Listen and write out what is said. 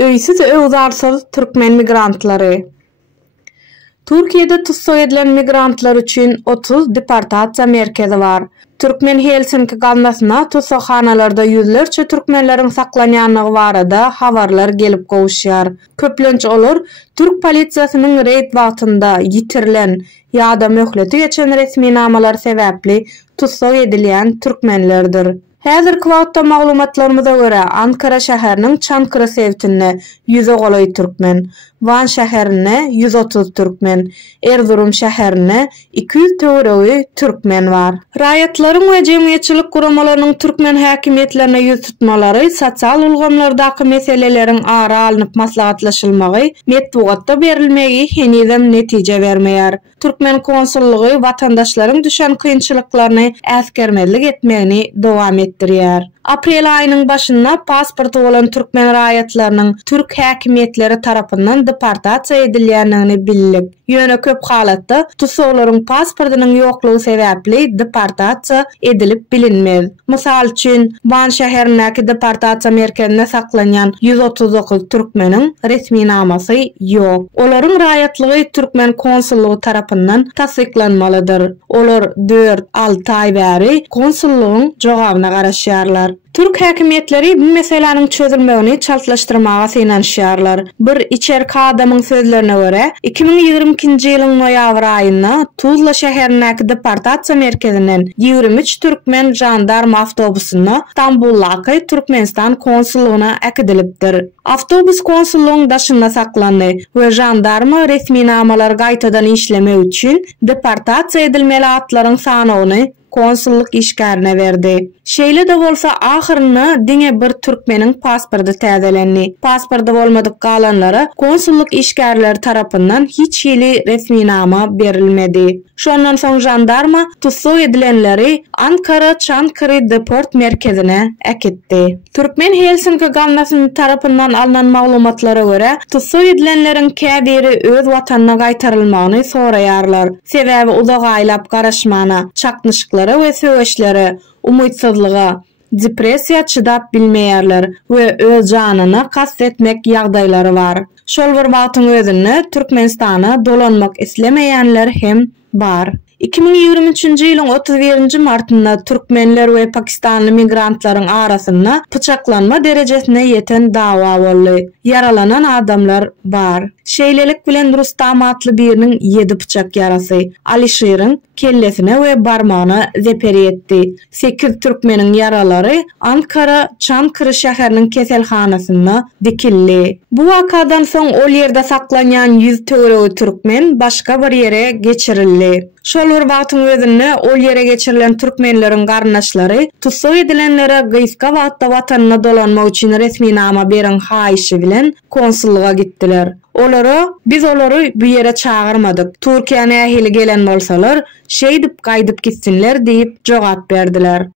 Öýsiz öwzarsyz türkmen migrantlary. Türkiýede tutsak edilen migrantlar üçin 30 deportasiýa merkezi bar. Türkmen Helsinki galnasyna tutsakxanalarda yüzlerçe türkmenleriň saklanýanlygy barada habarlar gelip gowuşýar. Köplenç olar Türk polisiýasynyň reýd wagtynda ýitirilen ýa-da möhleti geçen resmi namalar sebäpli tutsak edilýän türkmenlerdir. Häzirki wagtda maglumatlarymyza görä Ankara şäheriniň Çankırı sewtinde 100 golay türkmen, Van şäherine 130 türkmen, Erzurum şäherine 200 töwereği türkmen bar. Raýatlaryň we jemgyýetçilik guramalarynyň türkmen häkimetlerine ýüz tutmalary sosial ulgamlardaky meseleleriň ara alınıp maslahatlaşylmagy metbuatda berilmegi henizem netije bermeýär. Türkmen konsullugy watandaşlaryň düşen kynçylyklaryny äsgermezlik etmegini dowam etdirýär. Aprel aýynyň başynda pasporty bolan türkmen raýatlarynyň türk häkimetleri tarapyndan deportasiýa edilýändigini bildik. Ýöne köp halatda tutsaglaryň pasportynyň ýoklugy sebäpli deportasiýa edilip bilinmez. Mysal üçin, Van şäherindäki deportasiýa merkezinde saklanýan 139 türkmeniň resmi namasy ýok. Olaryň raýatlygy türkmen konsullugy tarapyndan tasdiklanmalydyr. Olar 4-6 aý bäri konsullugyň jogabyna garaşýarlar. Türk häkimetleri bu meselanyň çözülmegini çaltlaşdyrmaga synanýarlar. Bir içerki adamyň sözlerine görä, 2022-nji ýylyň noýabr aýynda Tuzla şäherindäki deportasiýa merkezinden 23 türkmen jandarma awtobusyna Stambullaky Türkmenistan konsullugyna äkidilipdir. Awtobus konsullugyň daşynda saklandy we jandarma resmi namalar gaýtadan işlemek üçin deportasiýa edilmeli atlaryň sanawyny konsulluk işgärine berdi. Şeýle de bolsa ahyrynda diňe bir türkmeniň pasporty täzelendi. Pasporty bolmadyk galanlara konsulluk işgärleri tarapyndan hiç ýyly resmi nama berilmedi. Şondan soň jandarma tutsak edilenleri Ankara Çankırı deport merkezine äkitdi. Türkmen Helsinki galnasynyň tarapyndan alynan maglumatlara görä, tutsak edilenleriň käbiri öz watanyna gaýtarylmagyny soraýarlar. Sebäbi uzak aýlap garaşmana, çaknyşyk we söýüşleri, umytsızlyga, depressiýa çydap bilmeýärler we öz janyna kast etmek ýagdaýlary bar. Şol bir wagtyň özünde Türkmenistana dolanmak islemeýänler hem bar. 2023-nji ýylyň 31-nji martynda türkmenler we pakistanly migrantlaryň arasynda pyçaklanma derejesine ýeten dawa boldy. Yaralanan adamlar bar. Şeýlelik bilen Rustam atly biriniň 7 pyçak yarasy Alişirin kellesine we barmağına zeperi etdi. 8 türkmeniň yaralary Ankara Çankırı şäheriniň keselhanasynda dikildi. Bu wakadan soň ol ýerde saklanýan 100 töwereği türkmen başga bir ýere geçirildi. Şol bir wagtyň özünde ol ýere geçirilen türkmenleriň garnaşlary tutsak edilenlere gyska wagtda watanyna dolanmak üçin resmi nama beren haýyşy bilen konsulluga gitdiler. Biz olary bu ýere çağırmadyk. Türkiýanyň ähli gelen bolsalar şeýdip gaýdyp gitsinler diýip jogap berdiler.